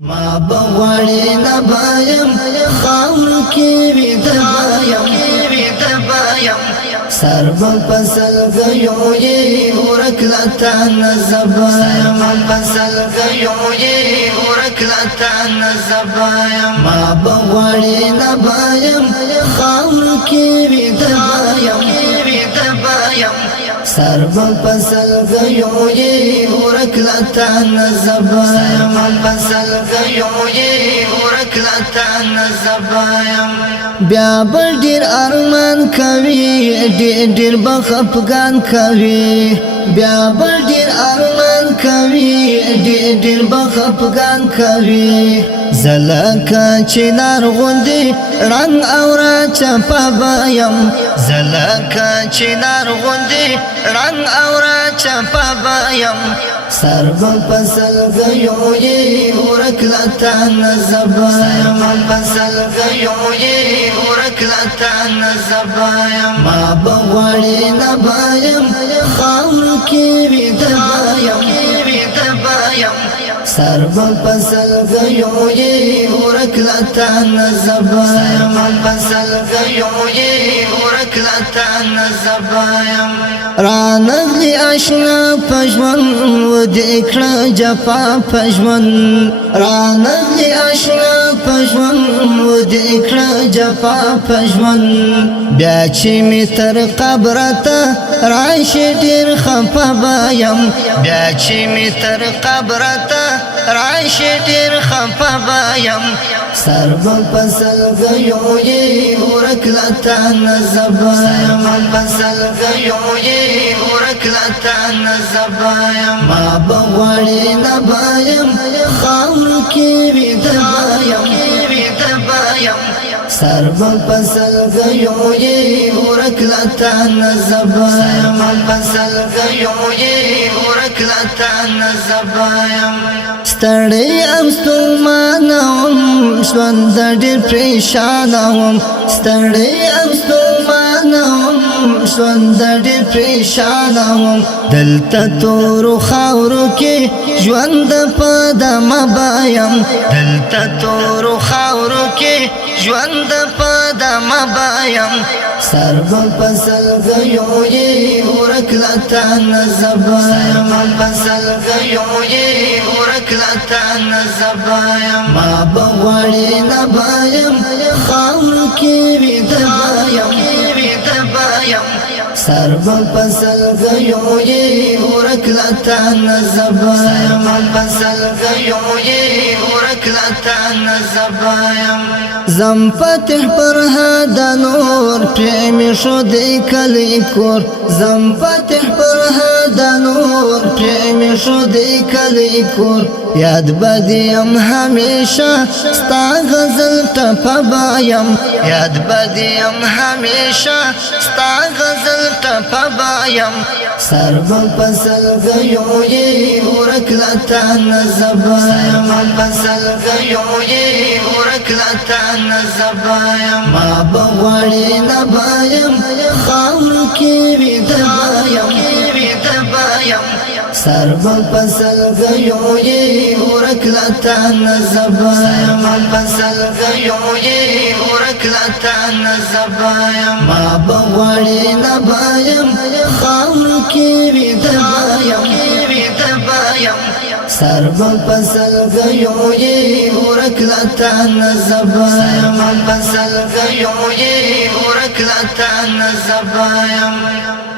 ما بغړې نه بایم خاور کې وي د بایم سر پسل گیو یې ورک لتا نزبایم پسل گیو یې ورک لتا نزبایم ما بغړې نه بایم خاور کې وي د بایم سر پسل گیو یې ورک لتا نزبایم پسل گیو یې ورک لتا نزبایم بیا ډیر ارمان کوي ډیر بخفغان کوي بیا ډیر ارمان کوي ډیر بخفغان کوي زلکه چنار غوندي رنگ اورا چپا بایم زلکه چنار غوندي رنگ اورا چپا بایم سر پسل گیو یې ورک لتا نزبایم پسل گیو یې ورک لتا نزبایم ما بغړې نه بایم خاور کې وي د بایم سر پسل گیو یې ورک لتا نزبایم پسل گیو یې ورک لتا نزبایم رانغلی آشنا پژمن ودکړه جفا پژمن رانغلی آشنا پژمن ودکړه جفا پژمن بیا چې می تر قبر ته راشي ډیر خفه بایم بیا چې می تر قبر ته راشي ډیر خفه بایم سر پسل گیو یې ورک لتا نزبایم پسل گیو یې ورک لتا نزبایم ما بغړې نه بایم خاور کې وي د بایم سر پسل گیو یې ورک لتا نزبایم پسل گیو یې ورک لتا نزبایم ستړی ام ستومانوم ژوند ډېر پریشانوم ستړی ام ستومانوم ژوند ډېر پریشانوم دلته تورو خاورو کې ژوند په دمه بایم دلته تورو خاورو کې ژوند په دمه بایم سر پسل گیو یې ورک لتا نزبایم پسل گیو یې ورک لتا نزبایم ما بغړې نه بایم خاور کې وي د بایم سر پسل گیو یې ورک لتا نزبایم پسل گیو یې ورک لتا نزبایم زم فتح پر هدا نور پرمی شو دی کلی کور زم فتح پر هدا نور پرمی شو دی کلی کور یاد بدیم همیشه ستا غزل ټپه بایم یاد بدیم همیشه ستا غزل ټپه بایم سر پسل گیو یې ورک لتا نزبایم پسل گیو یې ورک لتا نزبایم ما بغړې نه بایم خاور کې وي د بایم سر پسل گیو یې ورک لتا نزبایم پسل گیو یې ورک لتا نزبایم ما بغړې نه بایم خاور کې وي د بایم سر پسل گیو یې ورک لتا نزبایم پسل گیو یې ورک لتا نزبایم